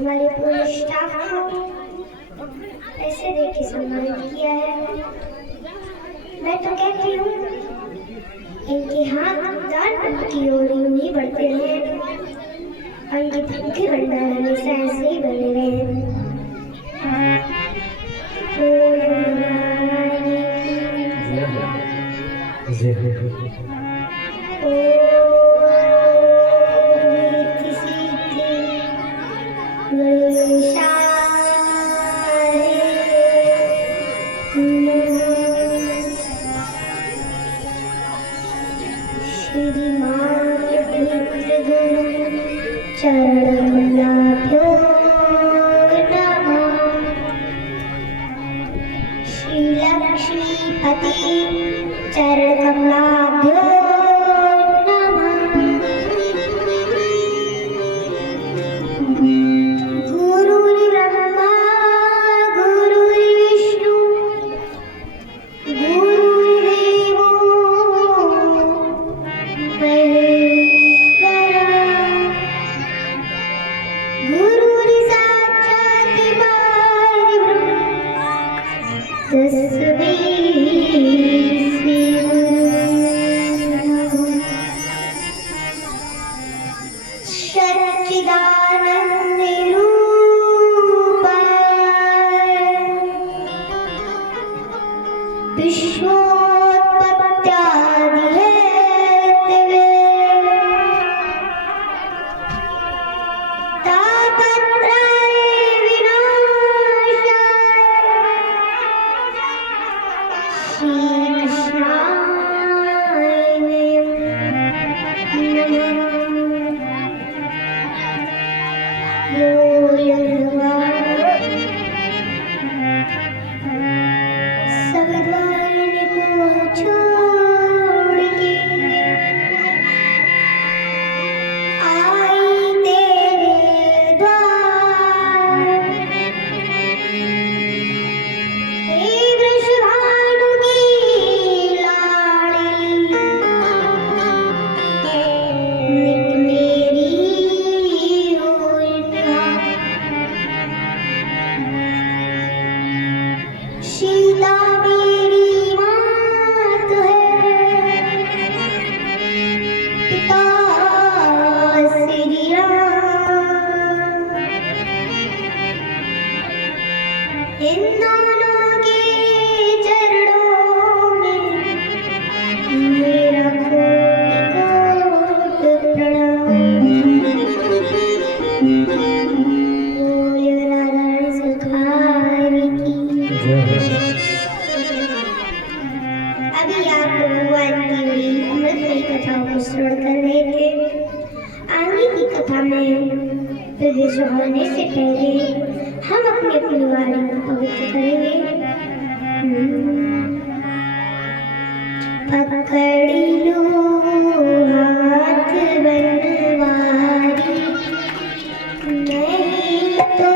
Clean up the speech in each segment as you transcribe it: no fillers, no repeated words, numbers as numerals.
हमारे पूरे स्टाफ को ऐसे देख के सम्मानित किया है। मैं तो कहती हूँ इनके हाथ दान की ओर यूं ही बढ़ते रहे और इनके धन के भंडार हमेशा ऐसे ही बने रहे। पिता श्री राम, इन दोनों के चरणों में मेरा कोटि कोटि प्रणाम। बोलिए राधा रानी सरकार की। अभी आप भगवान की हुई अमृतमयी कथाओं को श्रवण कर रहे थे। आगे की कथा में प्रवेश होने से पहले हम अपनी अपनी वाणी को पवित्र करेंगे। पकड़ी लो हाथ बनवारी, नहीं तो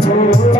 डूब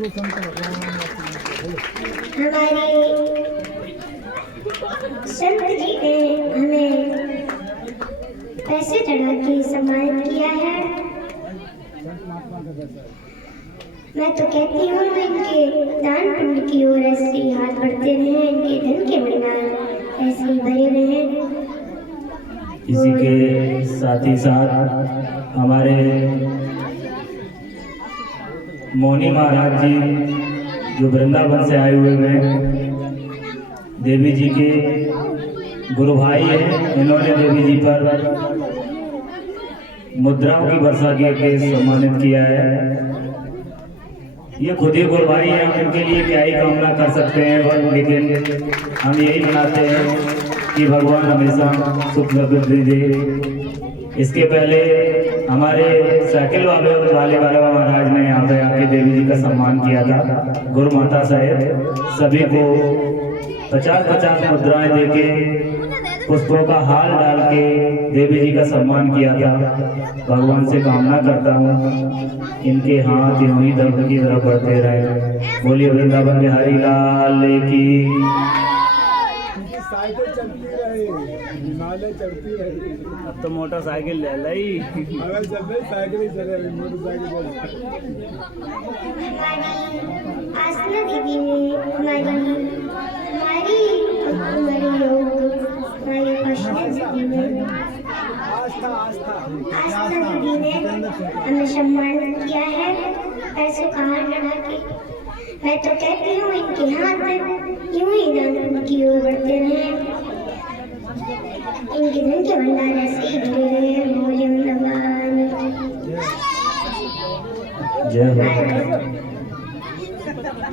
हमारे संत जी ने हमें पैसे चढ़ा के सम्मानित किया है। मैं तो कहती हूँ इनके दान पुण्य की ओर ऐसे ही हाथ बढ़ते रहे, इनके धन के भंडार ऐसे ही भरे रहे। इसी के साथ ही साथ हमारे मोनी महाराज जी जो वृंदावन से आए हुए हैं, देवी जी के गुरु भाई हैं, इन्होंने देवी जी पर मुद्राओं की वर्षा के सम्मानित किया है। ये खुद ही गुरु भाई है, हम इनके लिए क्या ही कामना कर सकते हैं, लेकिन हम यही मनाते हैं कि भगवान हमेशा सुख समृद्धि दे। इसके पहले हमारे साइकिल वाले महाराज ने यहाँ पे आके देवी जी का सम्मान किया था। गुरु माता साहेब सभी को 50-50 मुद्राएं देके पुष्पों का हार डाल के देवी जी का सम्मान किया था। भगवान से कामना करता हूँ इनके हाथ यूं ही दर्द की तरफ बढ़ते रहे। बोलिए वृंदावन बिहारी लाल की। साइकिल चलती रहे, हिमालय चढ़ती रहे। अब तो मोटरसाइकिल ले ली, अगर चल रही साइकिल ही चल रही, मोटरसाइकिल आसना दीदी ने हमारी आस्था दीदी ने हमें सम्मान किया है पैसों का हार लगा के। मैं तो कहती हूँ इनके हाथ यूं ही दान की ओर बढ़ते रहे, इनके धन के भंडार ऐसे ही भरे रहे। बोले भगवान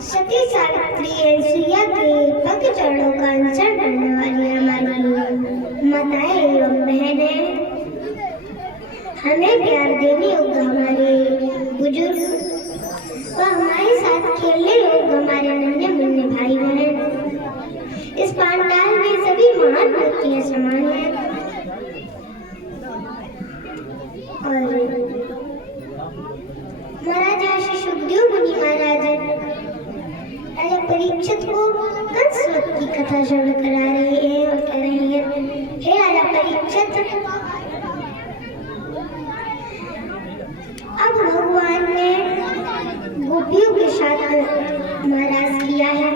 सती सावित्री सुइया के पग चरणों का अनुसरण करने वाली हमारी माताएं एवं बहनें, हमें प्यार देने योग्य हमारे बुजुर्ग व हमारे साथ खेलने योग्य हमारे नन्हे मुन्ने भाई बहन, इस पांडाल में सभी महान व्यक्तियां समान हैं। और महाराजा श्री सुखदेव मुनि महाराज राजा परीक्षित को कंस वध की कथा श्रवण करा रहे हैं और कह रहे हैं, हे राजा परीक्षित, अब भगवान ने गोपियों के साथ महाराज किया है।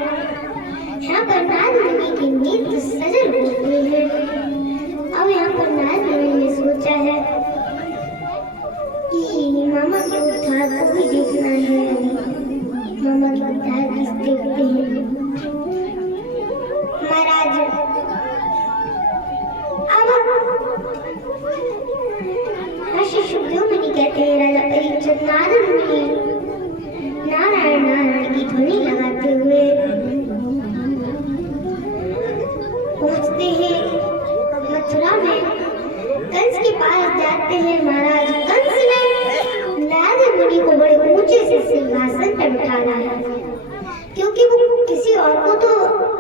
यहाँ पर नारद मुनि के नेत्र सजल हुए हैं। अब यहाँ पर नारद मुनि ने सोचा है कि मामा के उद्धार को भी देखना है, मामा के उद्धार भी देखते हैं। महाराज अब श्री सुखदेव मुनि कहते हैं, राजा परीक्षित, नारद मुनि नारायण नारायण की ध्वनि लगाते हुए पहुंचते हैं मथुरा में। कंस के पास जाते हैं। महाराज कंस ने नारद मुनि को बड़े ऊंचे से सिंहासन पर बिठाया है, क्योंकि वो किसी और को तो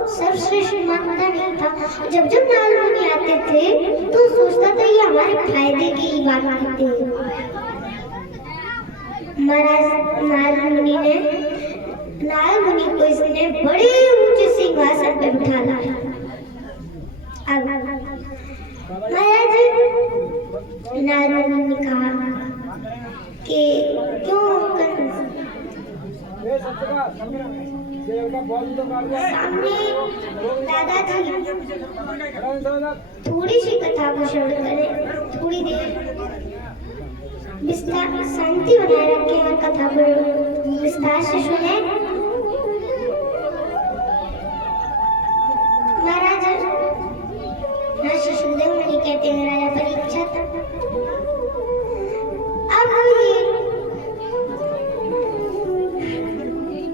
सर्वश्रेष्ठ मानता नहीं था। जब जब नारद मुनि आते थे तो सोचता था ये हमारे फायदे की ही बात करते हैं। महाराज नारद मुनि को इसने बड़े ऊंचे सिंहासन पर बिठाया। अब महाराज नारद मुनि ने कहा कि क्यों सामने दादाजी थोड़ी सी कथा को श्रवण करें, थोड़ी देर विस्तार शांति बनाए रखें और कथा को विस्तार से सुने। महाराज श्री सुखदेव मुनि कहते हैं, राजा परीक्षित, अब ये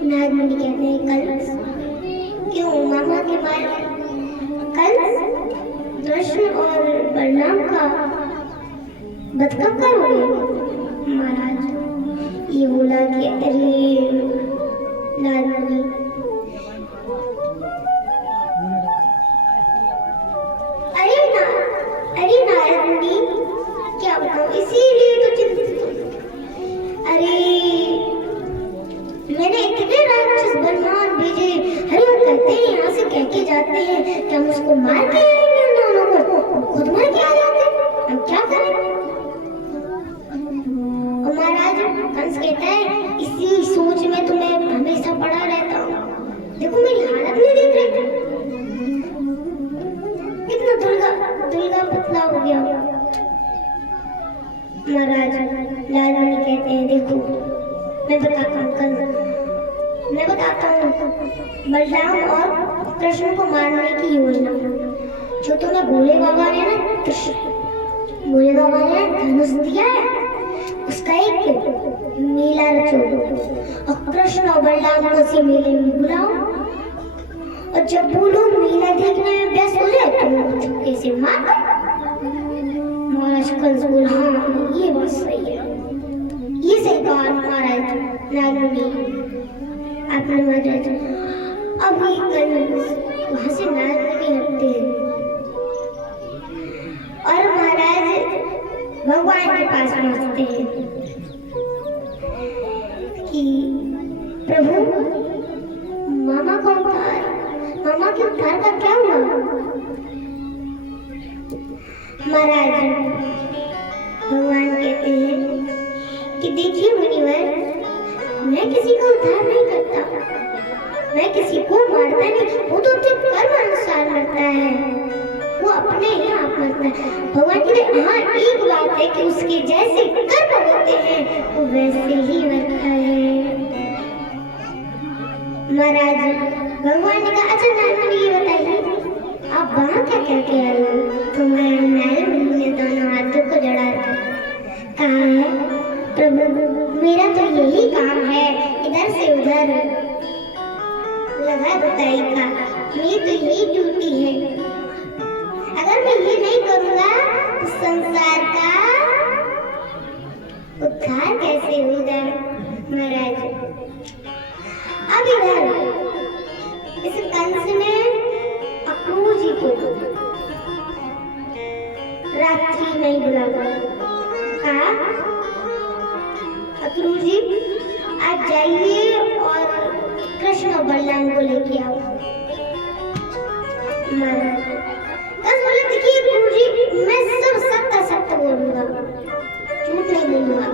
नारद मुनि कहते हैं, कल क्यों मामा के बारे कल कृष्ण और बलराम का वध कब करोगे? महाराज ये बोला कि अरे नारद मुनि, अरे नारद मुनि क्या बताऊं, इसीलिए तो चिंतित हूं। अरे मैंने इतने गया। महाराज लाल मुनि कहते हैं देखो मैं बताता हूँ बलराम और कृष्ण को मारने की योजना जो तुम्हें भोले बाबा ने धनुष दिया है उसका एक मेला रचो और कृष्ण और बलराम को उसी मेले में बुलाओ और जब वो लोग मेला देखने में व्यस्त हो जाए तो उनको चुपके से मार दो। महाराज कंस बोले हाँ ये बात सही है, ये सही कहा महाराज लाल मुनि आपने। महाराज अब ये कंस वहां से लाल मुनि हटते हैं और महाराज भगवान के पास पहुंचते हैं कि प्रभु मामा के उद्धार का क्या हुआ? महाराज भगवान कहते हैं कि देखिए मुनिवर मैं किसी का उद्धार नहीं करता, मैं किसी को मारता नहीं, वो तो अपने कर्म अनुसार मरता है, वो अपने ही आप मरता है। भगवान कहते हैं हाँ एक बात है कि उसके जैसे कर्म होते हैं वो वैसे ही मरता है। महाराज भगवान ने कहा अच्छा नारद मुनि ये बताइए आप वहाँ क्या करके आए हो? तो नारद मुनि ने दोनों हाथों को जड़ा कहा है प्रभु मेरा तो यही काम है इधर से उधर लगा बताई का, मेरी तो यही ड्यूटी है, अगर मैं ये नहीं करूँगा तो संसार का उद्धार कैसे होगा? महाराज अब इधर इस कंस ने अक्रूर जी को रात्रि में ही बुलाया, कहा अक्रूर जी आप जाइए और कृष्ण और बलराम को लेके आओ। महाराज कंस बोले देखिए अक्रूर जी मैं सब सत्य बोलूंगा, झूठ नहीं बोलूंगा।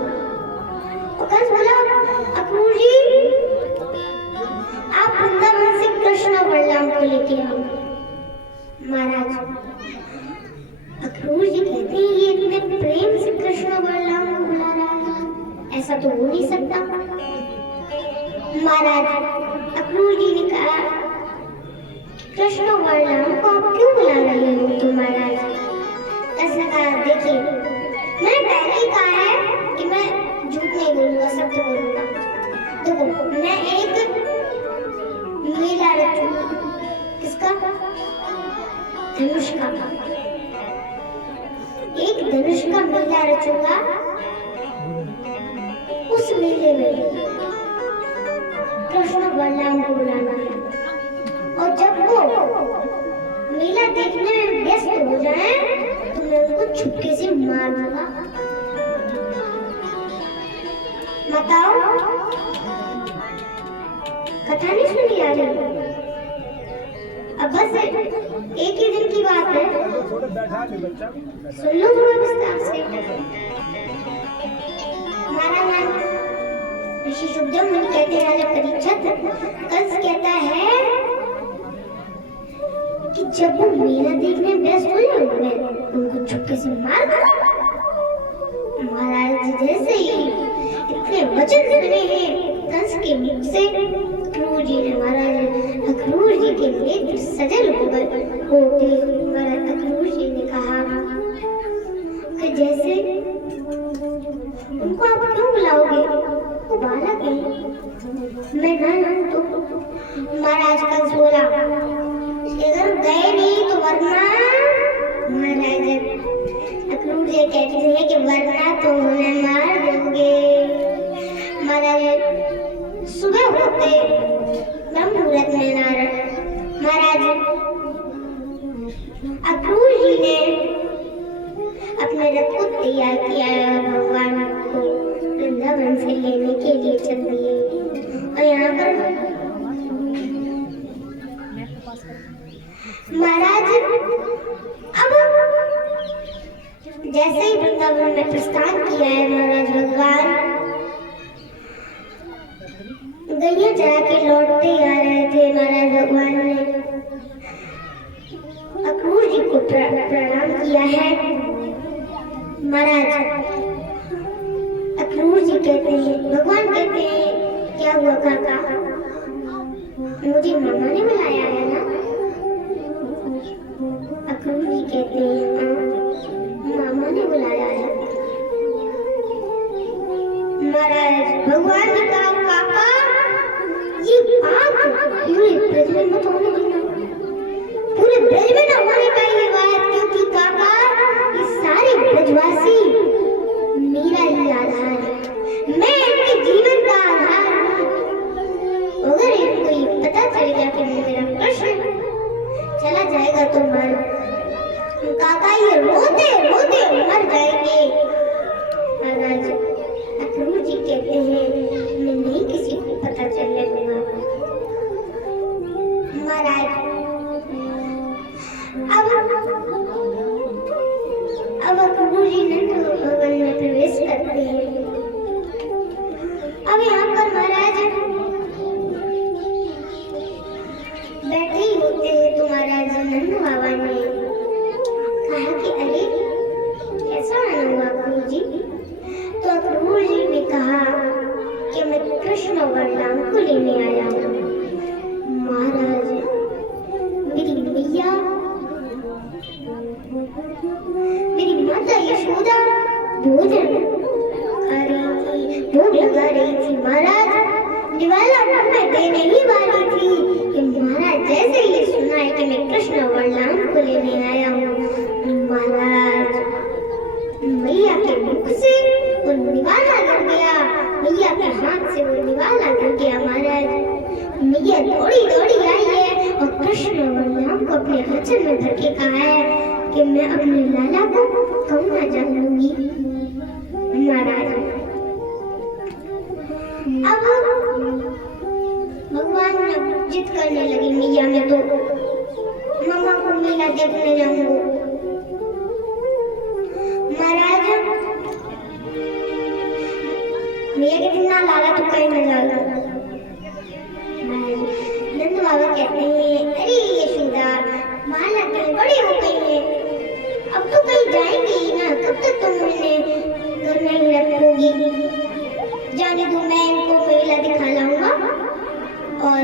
और कंस बोला अक्रूर जी आप वृंदावन से कृष्ण और बलराम को लेके आओ। महाराज अक्रूर जी कहते हैं ये इतने प्रेम से कृष्ण और बलराम को बुला रहा है, ऐसा तो हो नहीं सकता। महाराज अक्रूर जी ने कहा कृष्ण और बलराम को आप क्यों बुला रहे हो? तो महाराज कंस ने कहा देखिए मैंने पहले ही कहा है कि मैं झूठ नहीं बोलूंगा, सत्य बोलूंगा। देखो मैं एक मेला रचूंगा, किसका? धनुष का, एक धनुष का मेला रचूंगा। उस मेले में कृष्ण बलराम को बुलाना है और जब वो मेला देखने में व्यस्त हो जाए तो मैं उनको छुपके से मार दूंगा। बताओ कथा नहीं सुनी आ रही? अब बस एक ही दिन की बात है, सुन लो थोड़ा विस्तार से। महाराज ऋषि शुभदेव मुनि कहते हैं राजा परीक्षित कंस कहता है कि जब वो मेला देखने व्यस्त हो जाए मैं उनको चुपके से मार दूं। महाराज जैसे ही इतने वचन सुने हैं कंस के मुख से अक्रूर जी ने महाराज अक्रूर जी के नेत्र सजल हो गए। महाराज अक्रूर जी ने कहा कि जैसे उनको आप क्यों बुलाओगे? वो बालक है, मैं ना तो महाराज कंस बोला अगर गए नहीं तो वरना। महाराज अक्रूर जी कहते हैं कि वरना तो उन्हें मार दोगे। महाराज सुबह होते ब्रह्म मुहूर्त में नारद महाराज अक्रूर जी ने अपने रथ को तैयार किया और भगवान को वृंदावन से लेने के लिए चल दिए। और यहाँ पर महाराज अब जैसे ही वृंदावन में प्रस्थान किया है महाराज भगवान गैया चरा के लौटते ही आ रहे थे। महाराज भगवान ने अक्रूर जी को प्रणाम किया है महाराज अक्रूर जी कहते हैं, भगवान कहते हैं, क्या हुआ काका, मुझे मामा ने बुलाया है ना? अक्रूर जी कहते हैं, हाँ मामा ने बुलाया है। महाराज भगवान ने कहा, काका ये बात पूरे ब्रज में मत होने देना, पूरे ब्रज में न होने पाई ये बात, क्योंकि काका ये सारे ब्रजवासी मेरा ही आधार है, मैं इनके जीवन का आधार हूँ। अगर इनको ये पता चल गया कि मेरा कृष्ण चला जाएगा तो काका ये रोते रोते मर जाएंगे। महाराज अक्रूर जी कहते हैं, मैं नहीं किसी को पता चलने दूंगा। महाराज अब अक्रूर जी नंद भवन में प्रवेश करते हैं। अब यहाँ पर महाराज बैठे ही होते हैं तो महाराज नंद बाबा ने कहा कि अरे कैसा आना हुआ अक्रूर जी? तो अक्रूर जी ने कहा कि मैं कृष्ण और बलराम को लेने आया हूँ। महाराज मेरी मैया, मेरी माता यशोदा भोजन खा रही थी, भोग लगा रही थी। महाराज निवाला मैं देने ही वाली थी कि महाराज जैसे ही सुना है कि मैं कृष्ण और बलराम को लेने आया हूँ, महाराज मैया के मुख से वो निवाला गिर गया, मैया के हाथ से वो निवाला गिर गया। महाराज मैया दौड़ी दौड़ी आई है और कृष्ण और बलराम को अपने आंचल में धर के कहा है कि मैं अपने लाला को कहूँ ना जान लूंगी। महाराज अब भगवान जिद करने लगे मैया में, तो मामा को मेला देखने जाऊंगा। महाराज मैया के बिना लाला तो कहीं न जाएगा। नंद बाबा कहते हैं, अरे यशोदा माला कहीं बड़ी हो गई है, अब तो कहीं जाएंगे ही ना, कब तक तुम उन्हें घर में ही रखोगी? जाने दो, मैं इनको मेला दिखा लाऊंगा और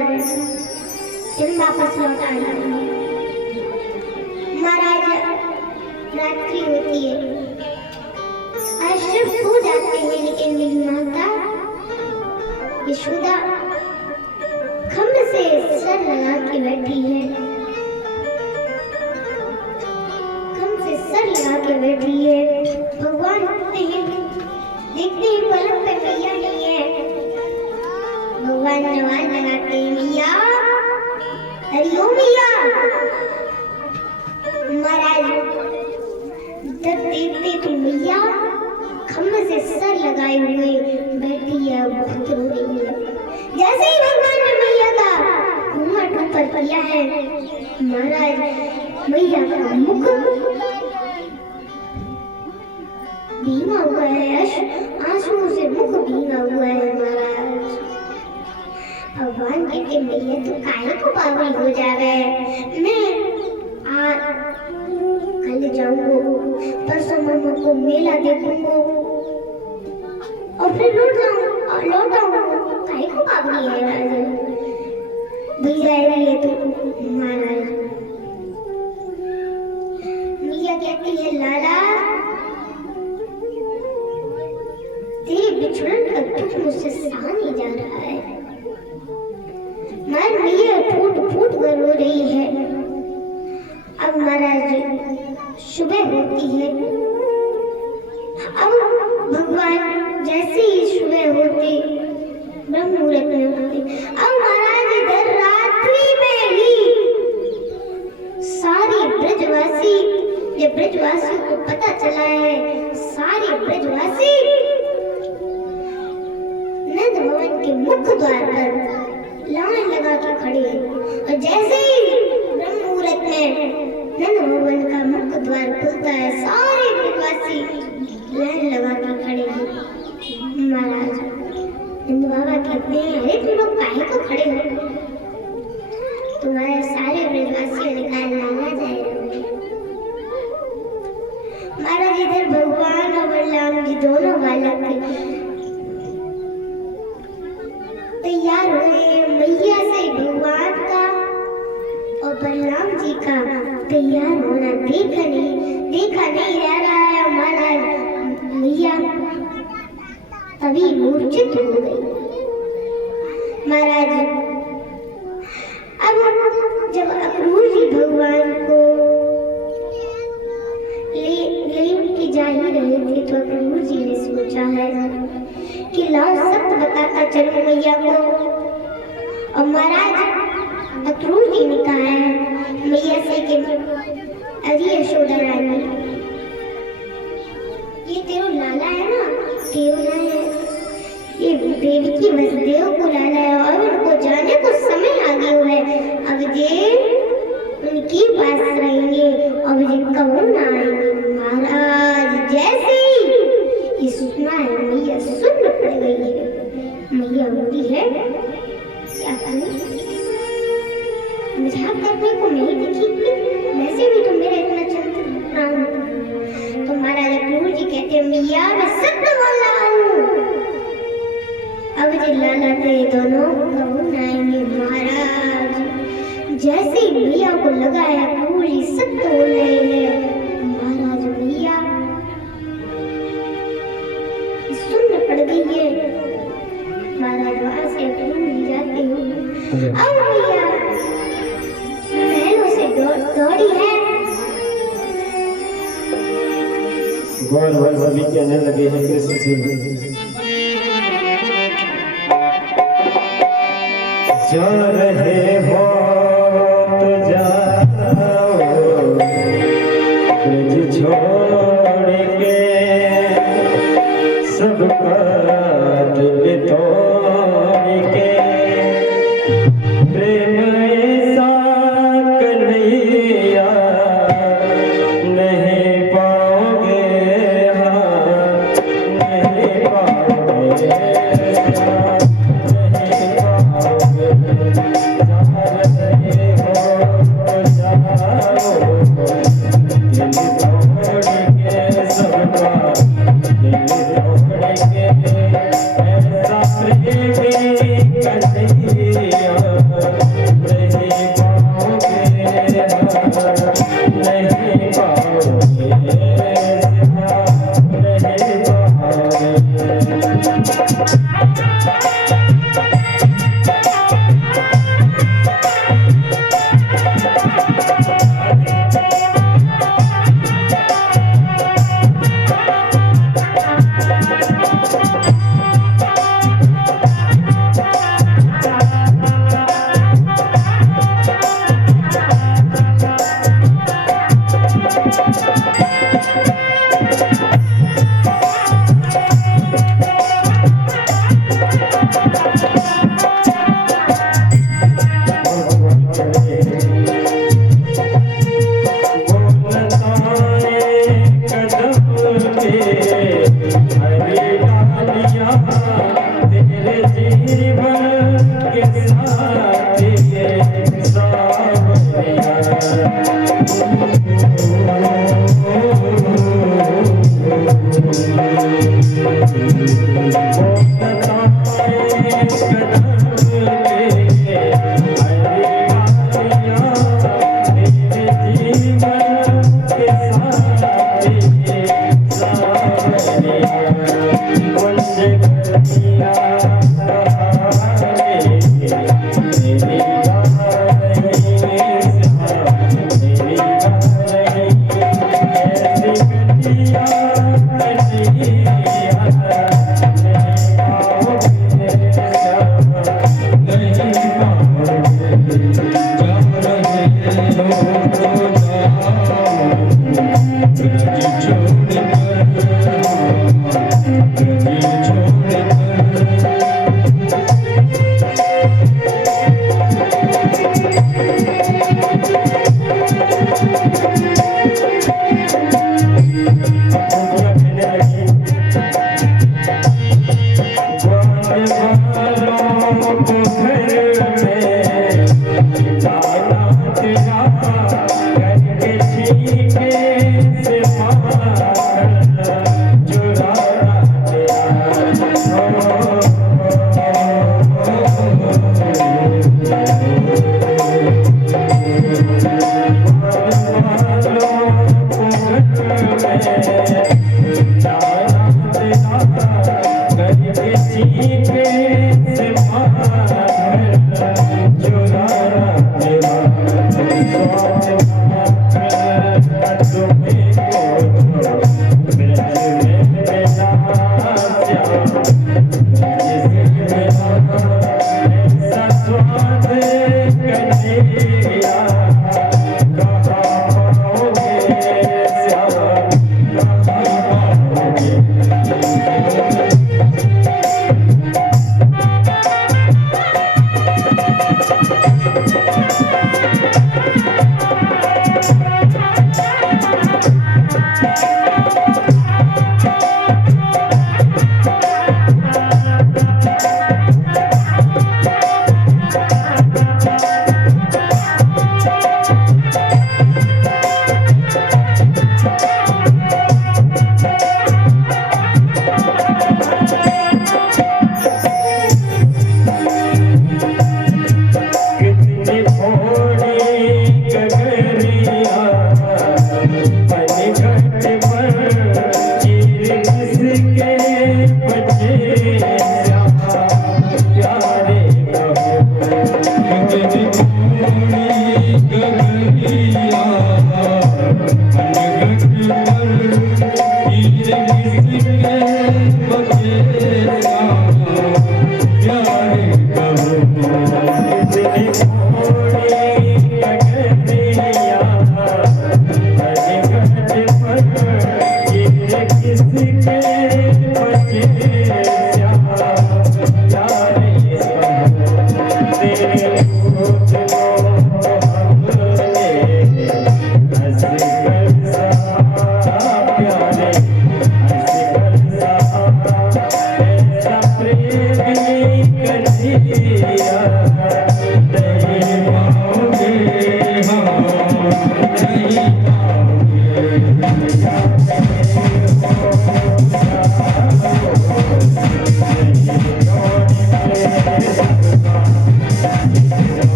फिर वापस लौट आ जाऊंगी। महाराज रात्रि होती है, आश्रम सो जाते हैं, लेकिन मेरी माता यशोदा खम्भ से सर लगा के बैठी है, खम्भ से सर लगा के बैठी है। भगवान उठते हैं, देखते हैं पलक पे मैया नहीं है। भगवान नवाज लगाते हैं, मैया, हरिओम मैया। महाराज जब देखते तो मैया खम्भ से सर लगाए हुए बैठी है, बहुत रो रही है। जैसे ही भगवान ने मैया का घूंघट ऊपर किया है, महाराज मैया का मुख भीगा हुआ है, आंसुओं से मुख भीगा हुआ है। महाराज भगवान कहते मैया तो काहे को पागल हो जावे, मैं कल जाऊंगा, परसों मामा को मेला देखूंगा और फिर लौट आऊंगा, काहे को पागल है राजा भी जाएगी ये तो। महाराज मैया कहती है, लाला तेरे बिछड़न का दुख मुझसे सहा नहीं जा रहा है। मार मैया फूट फूट कर रो रही है। अब महाराज सुबह होती है, अब भगवान जैसे ही सुबह होते ब्रह्म मुहूर्त में होते, अब महाराज इधर रात्रि में ही सारे ब्रजवासी, जब ब्रजवासियों को पता चला है, सारे ब्रजवासी नंद भवन के मुख्य द्वार पर लाइन लगा के खड़े हैं। और जैसे ही ब्रह्म मुहूर्त में नंद भवन का मुख्य द्वार खुलता है, सारे ब्रजवासी लाइन लगा के खड़े हैं। महाराज नंद बाबा कहते हैं, अरे तुम लोग काहे को खड़े हो? तुम्हारे सारे ब्रजवासियों ने कहा लाला जाए। महाराज इधर भगवान और बलराम जी दोनों बालक तैयार हुए। मैया से भगवान का और बलराम जी का तैयार होना देखा नहीं जा रहा है। महाराज मैया अभी मूर्छित हो गई। महाराज अब जब अक्रूर जी भगवान को ले जा ही रहे थे तो अक्रूर जी ने सोचा है कि लाओ सत्य बताता चलो मैया को। और महाराज अक्रूर जी ने कहा है मैया से कि अरे यशोदा रानी, ये तेरा लाला है ना, केवला है, ये देवी की वसुदेव को लाला है और उनको जाने को समय आ गया है। अब ये उनके पास रहेंगे और ये कबू ना आएंगे। महाराज जैसे ही ये सुना है मैया सुन्न पड़ गई है। मैया होती है क्या करूं, मजाक करने को नहीं दिखी, वैसे भी तो मेरा इतना चलता है। तो महाराज अक्रूर जी कहते हैं मैया मैं सत्य बोल रहा हूँ, अब जो लाला थे दोनों कबू ना आएंगे। महाराज जैसे ही मैया को लगा है अक्रूर जी सत्य बोल रहे हैं, महाराज मैया सुन्न पड़ गई है। महाराज वहां से अक्रूर जी जाते हैं। अब मैया महलों से दौड़ी है। गौर वर सभी कहने लगे हैं कृष्ण से जा रहे हो तो जाओ, ब्रज छोड़ के सब दिल तोड़ के, प्रेम ऐसा कन्हैया नहीं पाओगे, हाँ नहीं पाओगे,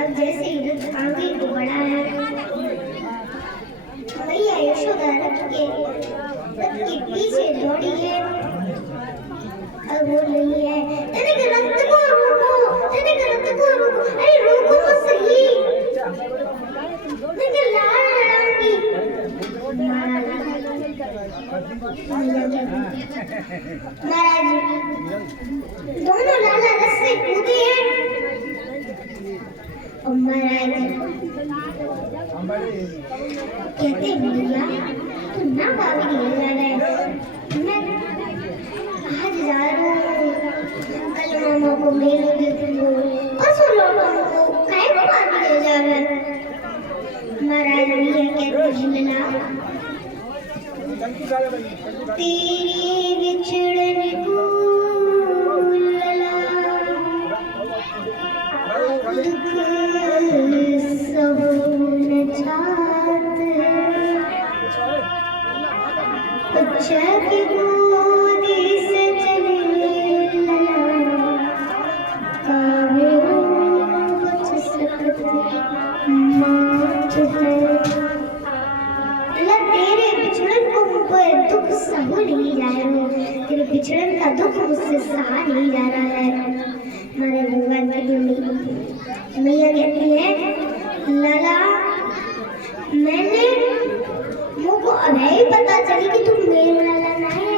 अब जैसे युद्ध आगे को बढ़ा है, मैया यशोदा रथ के पीछे दौड़ी है और बोल रही है, तनिक रथ को रोको, तनिक रथ को रोको, अरे रोको तो सही, तनिक लाल लड़ाऊंगी। महाराज दोनों लाला रथ से कूदे हैं और महाराज कहते भैया तू ना बाबी नहीं मैं आज जा रहा हूँ, कल मामा को मेरे देखूंगा और सो लौटूंगा, काहे को बाबी हो जावे। महाराज भैया कहते झिलना तेरी विछड़न को लला दुख सब न छाते अच्छा की गोदी से चले लला कावे कुछ सकत माच है तेरे बिछड़न को मुझे दुख सह नहीं जा रहा है, तेरे बिछड़न का दुख मुझसे सहा नहीं जा रहा है। हमारे भगवान की दुनिया मैया कहती है लाला मैंने मुझको अभी पता चली कि तुम मेरे लाला ना है,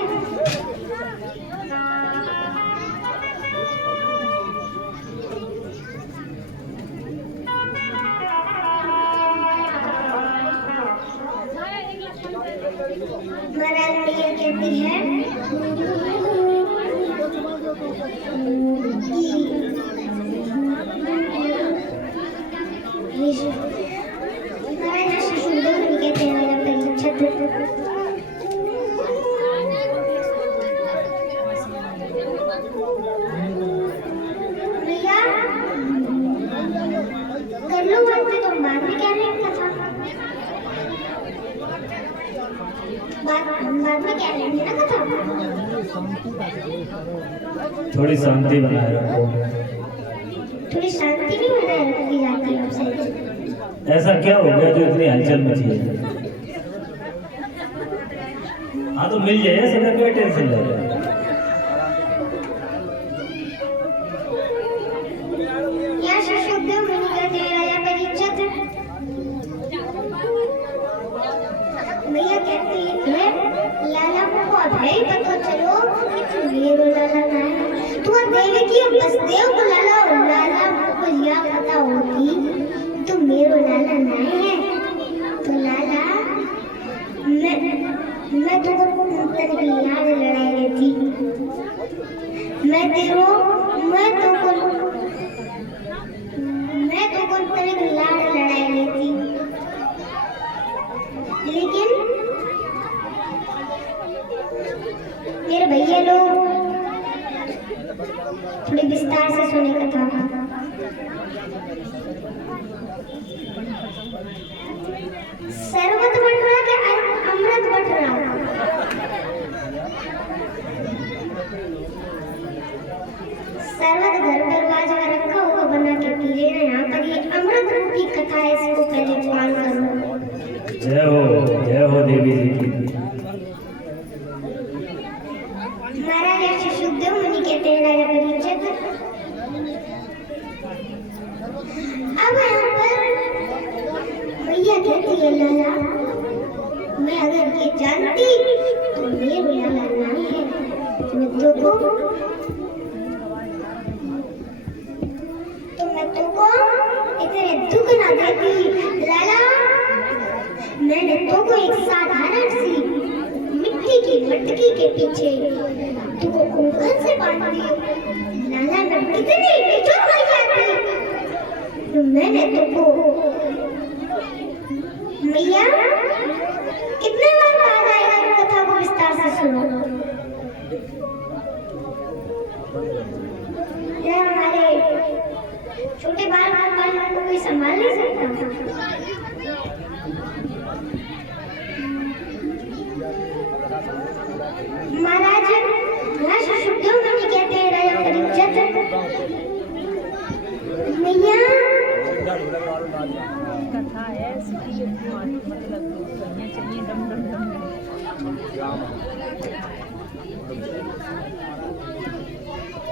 कहती है महाराजा शिशुदेव मुनि कहते हैं राजा परीक्षित भैया कर लो बात पे, तुम बाद में क्या लेना था? बाद में क्या लेंगे ना कथा? थोड़ी शांति बनाए रखो। थोड़ी शांति नहीं बनाए रखी जाती आपसे। ऐसा क्या हो गया जो इतनी हलचल मची है? हाँ तो मिल जाए, समय कोई टेंशन नहीं। या शिशुदेव मुनि कहते हैं राजा परीक्षित भैया कहते हैं लाला को अभय पता चलो कि तू मेरो लाला ना है। तू देवी की बसदेव को लाला और लाला को यह पता होती तू मेरो लाला ना है। तो लाला मैं तुमको तेरे याद लड़ाई लेती, मैं तुमको तेरे लाड लड़ाई लेती, लेकिन मेरे भैया लोग थोड़ी विस्तार से सुने कथा। सर्वत बट रहा कि अमृत बट रहा? सर्वत घर दरवाज में रखा होगा बना के पी लेना। यहाँ पर ये अमृत रूपी कथा है, इसको पहले पान करो। जय हो देवी जी की। महाराजा शिशुदेव मुनि कहते हैं राजा परीक्षित अब यहाँ पर भैया कहती है लाला मैं अगर ये जानती तो मेरे लाला नहीं है, मैं तुमको इतने दुख ना देती। लाला मैंने तुमको एक साधारण सी मिट्टी की मटकी के पीछे तुमको कंकड़ से बांध दिया। लाला मैं कितनी बेचैन हो जाती तो मैंने तुमको मैया कितने बार याद आएगा कथा को विस्तार से सुनो। ये हमारे छोटे बाल को कोई संभाल नहीं सकता। महाराज शिशुदेव मुनि कहते हैं राजा परीक्षित मैया कथा है मतलब करना चाहिए डम डम डम।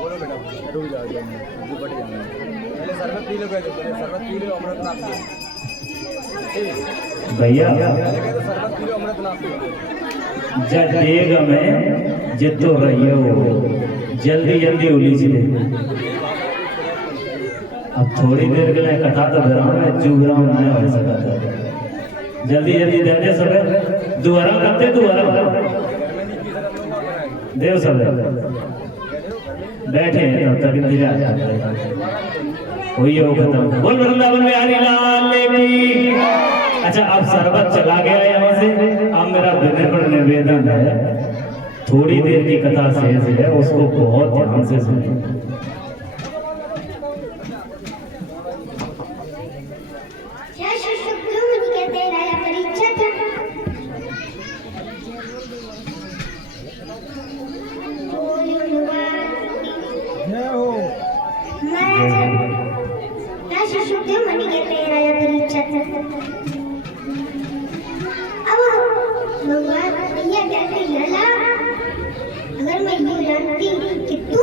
बोलो बेटा रुक जाओ दुपट जाना पहले शरबत पी लो, पहले शरबत पी लो, अमृत ना पियो भैया। पहले तो शरबत पी लो, अमृत ना पियो। जग में जितो रहियो जल्दी जल्दी उलीच ले। अब थोड़ी देर के लिए कथा तो विराम में जुगराम नहीं हो सकता। जल्दी जल्दी दे दे सब दोबारा करते दोबारा देव सब बैठे हैं तब तक इंतजार वही हो खत्म। बोल वृंदावन बिहारी लाल की। अच्छा अब शरबत चला गया यहाँ से। अब मेरा विनम्र निवेदन है थोड़ी देर की कथा शेष है, उसको बहुत ध्यान से सुनिए। शिशुदेव मुनि कहते हैं राजा परीक्षित अब भगवान भैया कहते हैं लाला अगर मैं ये जानती कि तू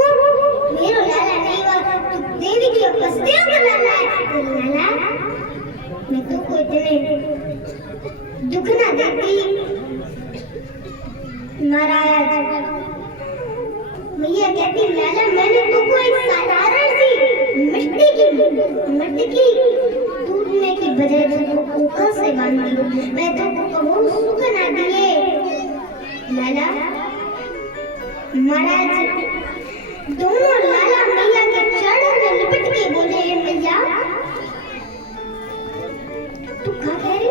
मेरा लाला नहीं हुआ तू देवी की बसदेव का लाला है तो लाला मैं तुमको इतने दुख ना देती। महाराज भैया कहती लाला मैंने तुमको एक साधारण सी मिट्टी टूटने की बजाय तुमको ऊपर से बांध दी। मैं तुमको कहूँ सुख ना दिए लाला महाराज दोनों लाला मैया के चरणों में लिपट के बोले, मैया तू क्या कह रही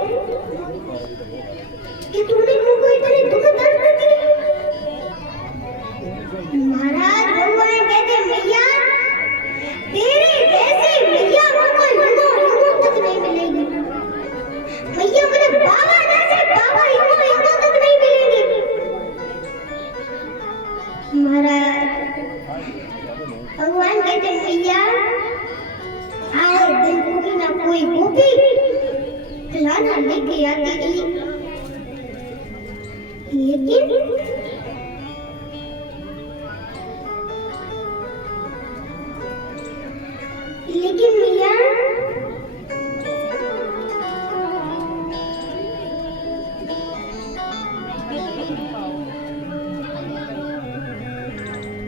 कि तूने मुझको इतने दुख दर्द दिए? महाराज भगवान कहते, मैया तेरे जैसी मैया मुझको युगों युगों तक नहीं मिलेगी। मैया मुझे बाबा जैसे बाबा युगों युगों तक नहीं मिलेंगे। महाराज भगवान कहते, मैया आए दिन कोई ना कोई गोपी खिलाना लेके आती रही, लेकिन मैया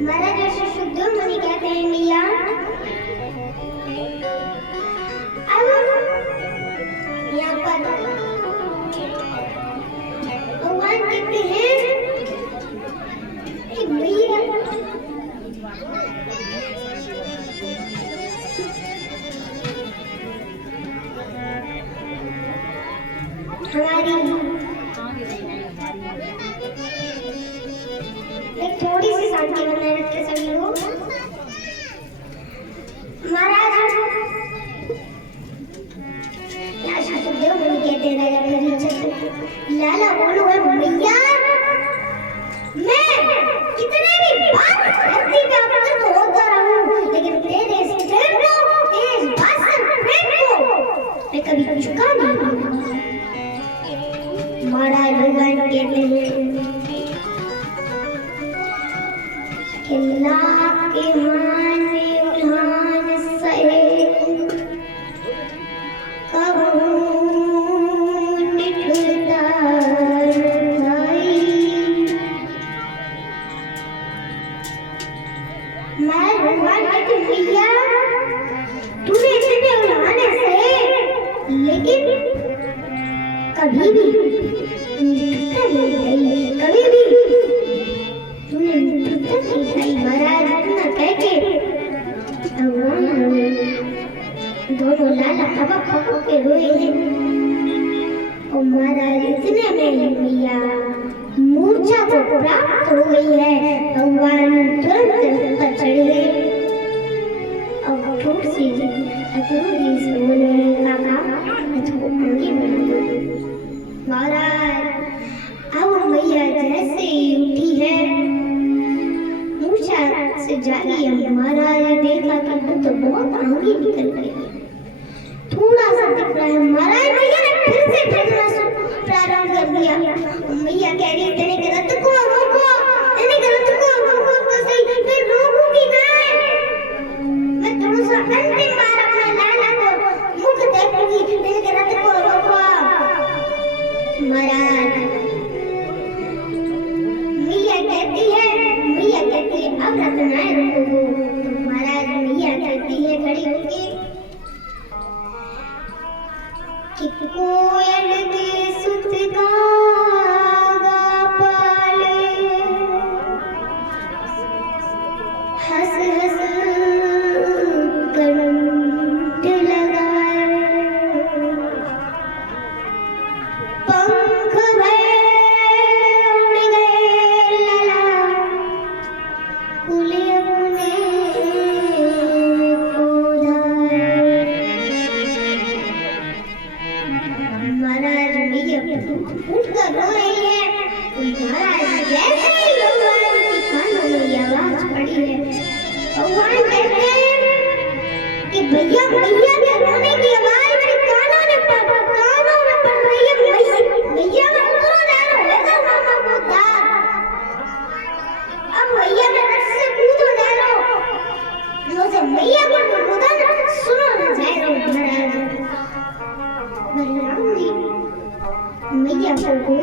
महाराज ऋषि सुखदेव मुनि कहते हैं, मैया अब यहाँ पर भगवान कहते हैं कि मैया हमारी एक थोड़ी सी शांति बनाए रखे सभी लोग। महाराज यहाँ सुखदेव मुनि कहते हैं, राजा परीक्षित लाला बोलो है, मैया मैं कितने भी बात धरती पे अपना तो होता रहूं, लेकिन तेरे सिर को तेरे भाषण प्रेम को मैं कभी चुका नहीं। महाराज भगवान कहते हैं कि लाख के हाने उल्हान सहे कहूँ निठुरतार भाई। महाराज भगवान कहते, भैया तूने इतने उल्हाने सहे, लेकिन कभी भी कभी भी तूने नहीं खाई। महाराज इतना कह के दोनों लाला खपक के रोए हैं। और महाराज इतने में मैया मूर्छा को प्राप्त हो गई है। भगवान तुरंत पर चढ़े और ठोट से अधूरी से बोले, काका आगे बढ़ो। महाराज अब मैया जैसे ही उठी है, मूर्छा से जागी है। महाराज ने देखा कि वो तो बहुत आगे निकल गई, थोड़ा सा दिख रहा है। महाराज मैया ने फिर से फिरना प्रारंभ कर दिया। मैया कह रही, तेरे गलत को रोको, तेरे गलत को रोको तो सही, फिर रोकूंगी मैं थोड़ा सा अंतिम बार अपना लाला को मुख देखूंगी, तेरे गलत को रोको। महाराज मैया कहती है अब रत्नाएं रोको। महाराज मैया कहती है खड़ी होके कि कोयल के सुत गागा पाले, हंस हंस कंठ लगाए, पंख भय उड़ गए लाला, उले अपने महाराज मैया उठ कर रो रही है। महाराज जैसे ही भगवान की कानों में ये आवाज पड़ी है, भगवान कहते हैं कि भैया मैया के रोने की आवाज मेरे कानों में पड़ रही है। मैया मैं उतरो जा रहा है मामा को दार, अब मैया मैं रस से कूदो जा रहा हूँ, जो से मैया को रुदन सुनो ना जा रहा हूँ। महाराज बलराम जी मैया को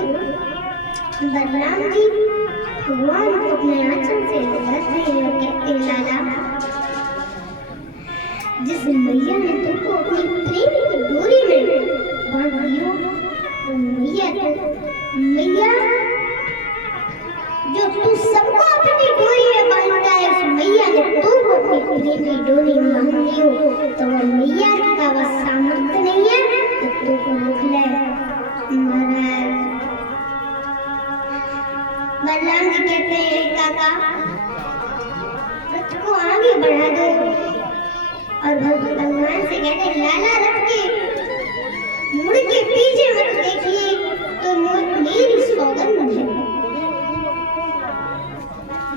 बलराम जी भगवान को अपने आंचल से लगा रहे हैं और कहते हैं, लाला जिस मैया ने तुमको अपनी प्रेम की डोरी में बांध दिया, वो मैया जो तू सबको अपनी से कहते लाला रख के मुड़ के पीछे मत देखिए तो मेरी सौगंध है।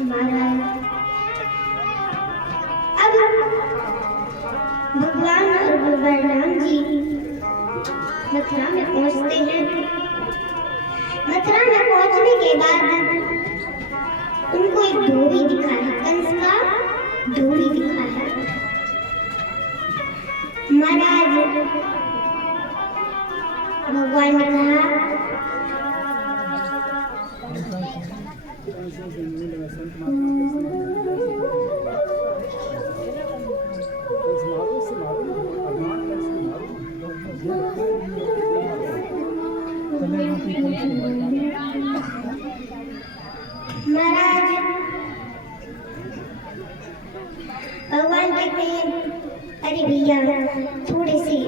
महाराज अब भगवान और बलराम जी मथुरा में पहुंचते हैं। मथुरा में पहुंचने के बाद उनको एक धोबी दिखा है, कंस का धोबी दिखा है। महाराज भगवान ने कहा महाराज भगवान कहते हैं अरे भैया थोड़ी सी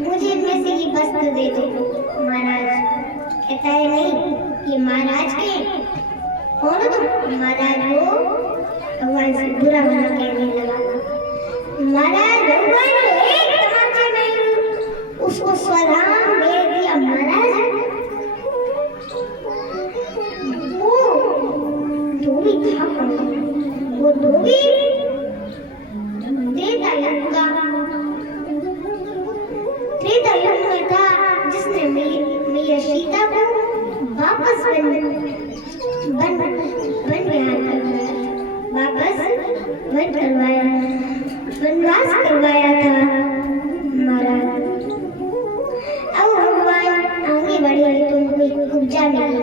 मुझे इनमें से ये वस्त्र दे दो। महाराज कहता है नहीं ये महाराज के कौन हो तुम? महाराज वो भगवान से बुरा भला कहने लगा। महाराज भगवान ने एक तमाचे में उसको स्वधाम दे दिया। महाराज वो धोबी था वो धोबी त्रेता युग में था जिसने मैया सीता को वापस वन करवाया वनवास करवाया था। महाराज अब भगवान आगे बढ़े तो उनको एक उपजा मिली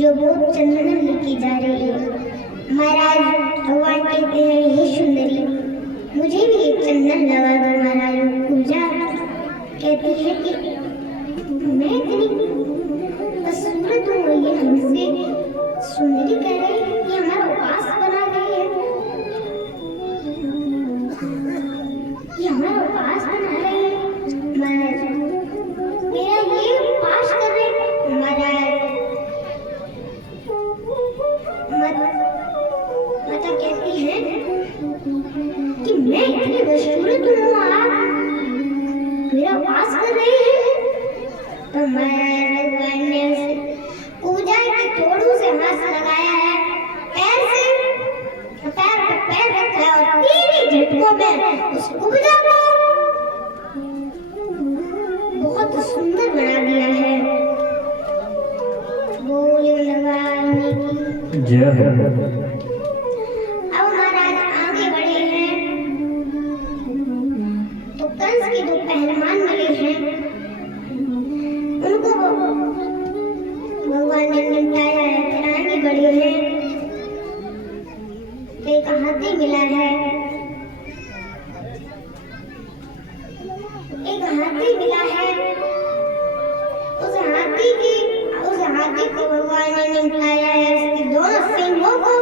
जो बहुत चंदन लिखी जा रही है। महाराज भगवान कहते हैं हे सुंदरी मुझे भी एक चंदन लगा दो। महाराज पूजा कहती है कि मैं इतनी सुंदर हूँ ये हमसे सुंदरी कह रही है ये हमारा उपास बना रही है ये हमारा उपास बना रही है। महाराज मेरा ये उपास कर रहे महाराज माता कहती है कि मैं इतनी मशहूर हूँ आप मेरा उपास कर रहे हैं। तो भगवान ने उसे पूजा के तोड़ू से हाथ लगाया है पैर पे पैर रखा है और 3 झटकों में उस उपजा को बहुत सुंदर बना दिया है। बोले भगवान की जय हो। कंस के 2 पहलवान मिले हैं उनको भगवान ने निपटाया है। फिर आगे बढ़े हैं तो एक हाथी मिला है उस हाथी को भगवान ने निपटाया है। उसके दोनों सिंहों को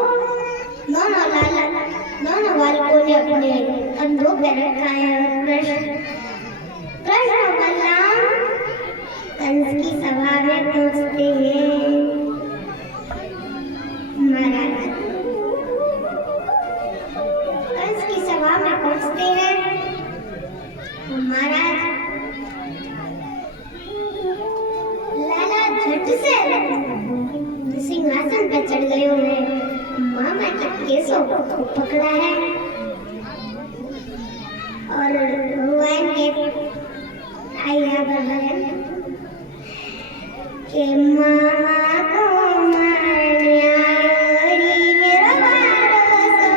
दोनों बालकों ने अपने कंधों पे रखा है। कृष्ण और बलराम कंस की सभा में पहुंचते हैं। महाराज कंस की सभा में पहुंचते हैं। महाराज लाला झट से सिंहासन पर चढ़ गए हैं। मामा के केसों को पकड़ा है और भगवान के आया भगवान के मामा को मारने आयोरी मेरा भरोसा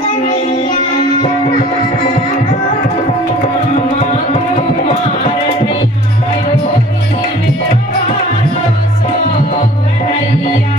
कन्हैया मामा को मारने आयोरी मेरा भरोसा कन्हैया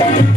Thank you.